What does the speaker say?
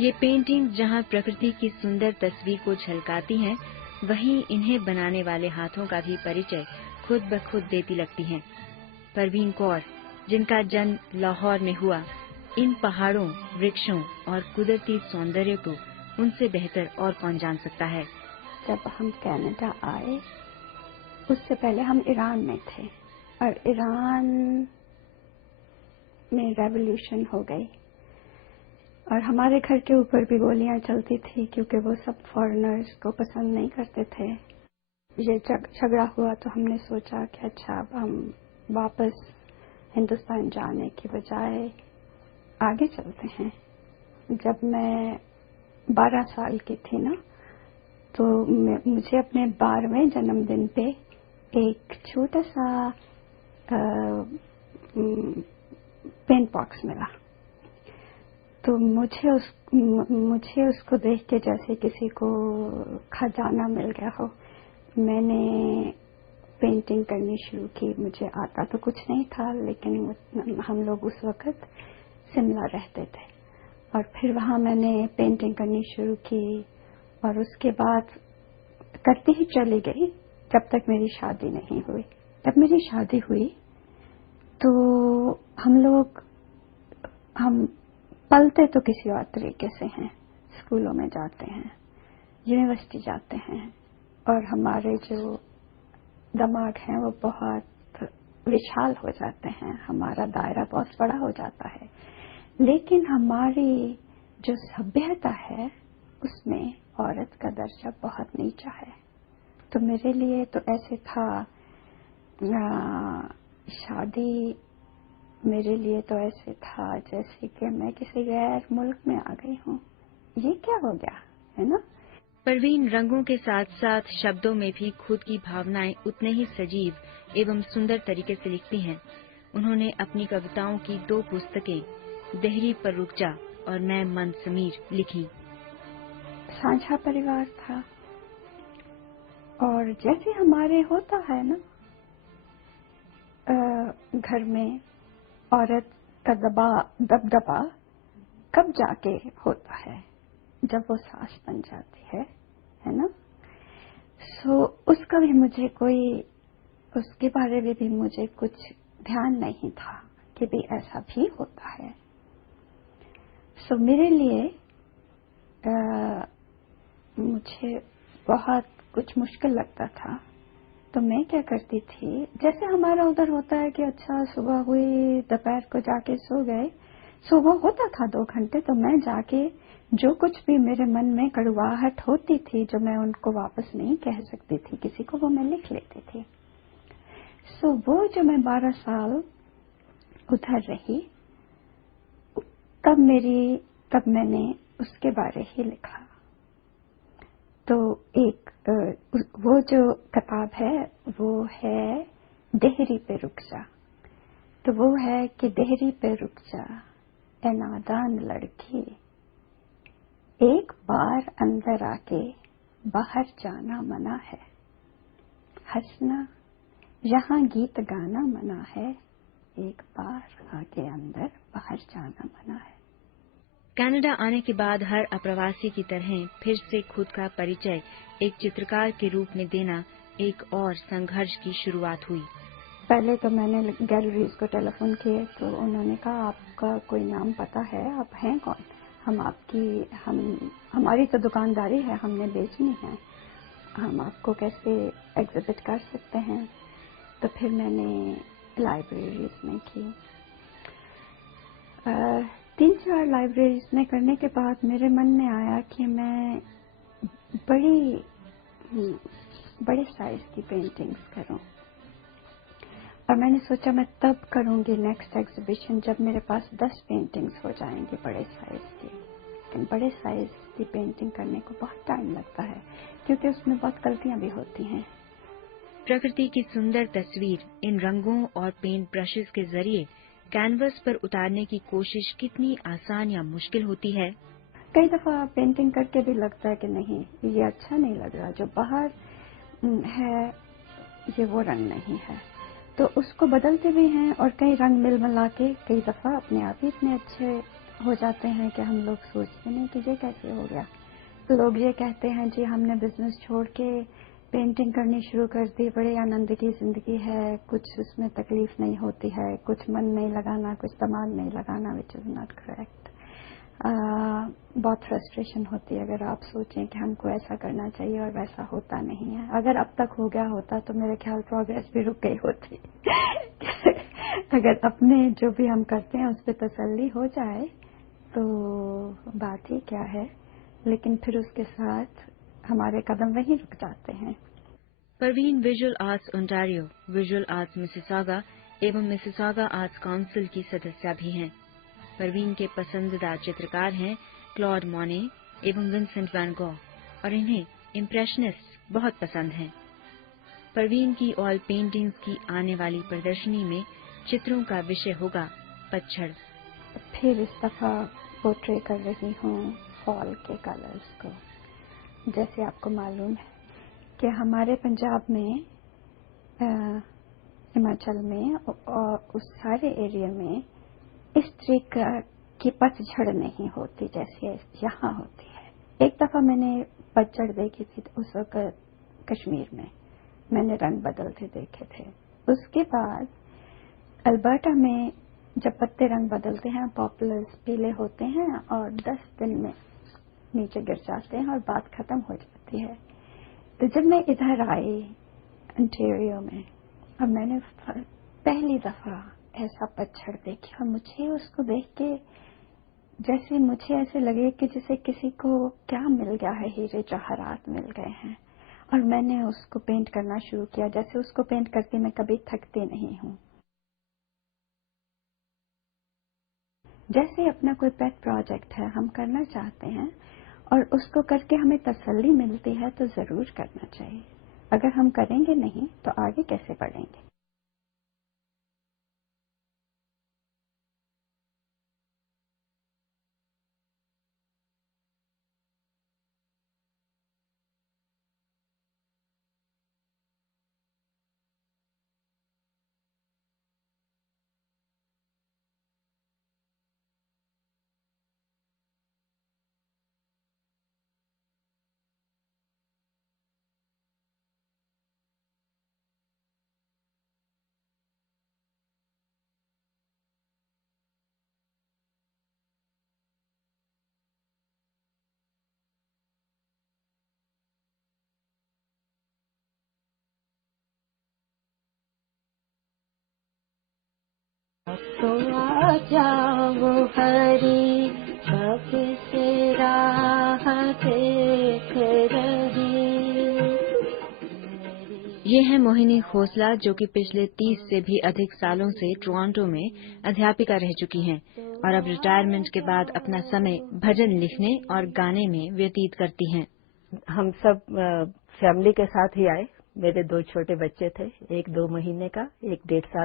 ये पेंटिंग जहाँ प्रकृति की सुंदर तस्वीर को झलकाती हैं, वहीं इन्हें बनाने वाले हाथों का भी परिचय खुद ब खुद देती लगती हैं। परवीन कौर, जिनका जन्म लाहौर में हुआ, इन पहाड़ों, वृक्षों और कुदरती सौंदर्य को उनसे बेहतर और कौन जान सकता है। जब हम कनाडा आए, उससे पहले हम ईरान में थे और ईरान में रेवोल्यूशन हो गई और हमारे घर के ऊपर भी गोलियां चलती थी क्योंकि वो सब फॉरेनर्स को पसंद नहीं करते थे। ये झगड़ा हुआ तो हमने सोचा कि अच्छा अब हम वापस हिंदुस्तान जाने की बजाय आगे चलते हैं। जब मैं 12 साल की थी ना, तो मुझे अपने 12वें जन्मदिन पे एक छोटा सा पेन बॉक्स मिला। तो मुझे उसको देख के जैसे किसी को खजाना मिल गया हो। मैंने पेंटिंग करनी शुरू की। मुझे आता तो कुछ नहीं था, लेकिन हम लोग उस वक्त शिमला रहते थे और फिर वहां मैंने पेंटिंग करनी शुरू की और उसके बाद करती ही चली गई जब तक मेरी शादी नहीं हुई। जब मेरी शादी हुई तो हम पलते तो किसी और तरीके से हैं। स्कूलों में जाते हैं, यूनिवर्सिटी जाते हैं और हमारे जो दिमाग हैं वो बहुत विशाल हो जाते हैं, हमारा दायरा बहुत बड़ा हो जाता है। लेकिन हमारी जो सभ्यता है उसमें औरत का दर्जा बहुत नीचा है। तो मेरे लिए तो ऐसे था, शादी मेरे लिए तो ऐसे था जैसे कि मैं किसी गैर मुल्क में आ गई हूँ। ये क्या हो गया, है ना। परवीन रंगों के साथ साथ शब्दों में भी खुद की भावनाएं उतने ही सजीव एवं सुंदर तरीके से लिखती हैं। उन्होंने अपनी कविताओं की 2 पुस्तकें देहरी पर रुक जा और मैं मन समीर लिखी। साझा परिवार था और जैसे हमारे होता है ना, घर में औरत का दबदबा कब जाके होता है, जब वो सास बन जाती है ना। सो उसका भी मुझे उसके बारे में भी मुझे कुछ ध्यान नहीं था कि भी ऐसा भी होता है। सो मेरे लिए मुझे बहुत कुछ मुश्किल लगता था। तो मैं क्या करती थी, जैसे हमारा उधर होता है कि अच्छा सुबह हुई, दोपहर को जाके सो गए, सुबह होता था 2 घंटे, तो मैं जाके जो कुछ भी मेरे मन में कड़वाहट होती थी जो मैं उनको वापस नहीं कह सकती थी किसी को, वो मैं लिख लेती थी। सो वो जो मैं 12 साल उधर रही, तब मैंने उसके बारे ही लिखा। तो वो जो किताब है वो है देहरी पे रुक जा। तो वो है कि देहरी पे रुक जा ए नादान लड़की, एक बार अंदर आके बाहर जाना मना है, हंसना यहाँ गीत गाना मना है, एक बार आके अंदर बाहर जाना मना है। कनाडा आने के बाद हर अप्रवासी की तरह फिर से खुद का परिचय एक चित्रकार के रूप में देना एक और संघर्ष की शुरुआत हुई। पहले तो मैंने गैलरीज को टेलीफोन किए तो उन्होंने कहा आपका कोई नाम पता है, आप हैं कौन, हमारी तो दुकानदारी है, हमने बेचनी है, हम आपको कैसे एग्जिबिट कर सकते हैं। तो फिर मैंने लाइब्रेरीज में की। 3-4 लाइब्रेरीज में करने के बाद मेरे मन में आया कि मैं बड़े साइज की पेंटिंग्स करूं। और मैंने सोचा मैं तब करूंगी नेक्स्ट एग्जीबिशन जब मेरे पास 10 पेंटिंग्स हो जाएंगी बड़े साइज की। लेकिन बड़े साइज की पेंटिंग करने को बहुत टाइम लगता है क्योंकि उसमें बहुत गलतियां भी होती हैं। प्रकृति की सुंदर तस्वीर इन रंगों और पेंट ब्रशेस के जरिए कैनवस पर उतारने की कोशिश कितनी आसान या मुश्किल होती है। कई दफा पेंटिंग करके भी लगता है कि नहीं ये अच्छा नहीं लग रहा, जो बाहर है ये वो रंग नहीं है, तो उसको बदलते भी हैं और कई रंग मिल मिला के कई दफा अपने आप ही इतने अच्छे हो जाते हैं कि हम लोग सोचते नहीं कि ये कैसे हो गया। लोग ये कहते हैं जी हमने बिजनेस छोड़ के पेंटिंग करनी शुरू कर दी, बड़ी आनंद की जिंदगी है, कुछ उसमें तकलीफ नहीं होती है, कुछ मन नहीं लगाना, कुछ दिमाग नहीं लगाना, विच इज नॉट करेक्ट। बहुत फ्रस्ट्रेशन होती है अगर आप सोचें कि हमको ऐसा करना चाहिए और वैसा होता नहीं है। अगर अब तक हो गया होता तो मेरे ख्याल प्रोग्रेस भी रुक गई होती। अगर अपने जो भी हम करते हैं उस पर तसल्ली हो जाए तो बात ही क्या है, लेकिन फिर उसके साथ हमारे कदम वहीं रुक जाते हैं। Parveen visual arts Ontario, visual arts Mississauga एवं मिसिसागा आर्ट्स काउंसिल की सदस्य भी हैं। परवीन के पसंदीदा चित्रकार हैं क्लॉड मोने एवं विंसेंट वैन गॉग और इन्हें इम्प्रेशनिस्ट बहुत पसंद हैं। परवीन की ऑयल पेंटिंग्स की आने वाली प्रदर्शनी में चित्रों का विषय होगा पतझड़। फिर इस दफा पोर्ट्रे कर रही हूँ फॉल के कलर्स को। जैसे आपको मालूम है कि हमारे पंजाब में, हिमाचल में और उस सारे एरिया में इस तरीके की पतझड़ नहीं होती जैसे यहाँ होती है। एक दफा मैंने पतझड़ देखी थी, उस वक्त कश्मीर में मैंने रंग बदलते देखे थे। उसके बाद अल्बर्टा में जब पत्ते रंग बदलते हैं, पॉपुलर्स पीले होते हैं और 10 दिन में नीचे गिर जाते हैं और बात खत्म हो जाती है। तो जब मैं इधर आई ओंटारियो में, और मैंने पहली दफा ऐसा पतझड़ देखी और मुझे उसको देख के जैसे मुझे ऐसे लगे कि जैसे किसी को क्या मिल गया है, हीरे जवाहरात मिल गए हैं। और मैंने उसको पेंट करना शुरू किया। जैसे उसको पेंट करके मैं कभी थकती नहीं हूँ। जैसे अपना कोई पेट प्रोजेक्ट है हम करना चाहते हैं और उसको करके हमें तसल्ली मिलती है तो जरूर करना चाहिए। अगर हम करेंगे नहीं तो आगे कैसे बढ़ेंगे। तो आ जाओ हरी कब से राह देख रही। ये है मोहिनी खोसला, जो कि पिछले 30 से भी अधिक सालों से टोरंटो में अध्यापिका रह चुकी हैं और अब रिटायरमेंट के बाद अपना समय भजन लिखने और गाने में व्यतीत करती हैं। हम सब फैमिली के साथ ही आए। मेरे 2 छोटे बच्चे थे, एक 2 महीने का, एक 1.5 साल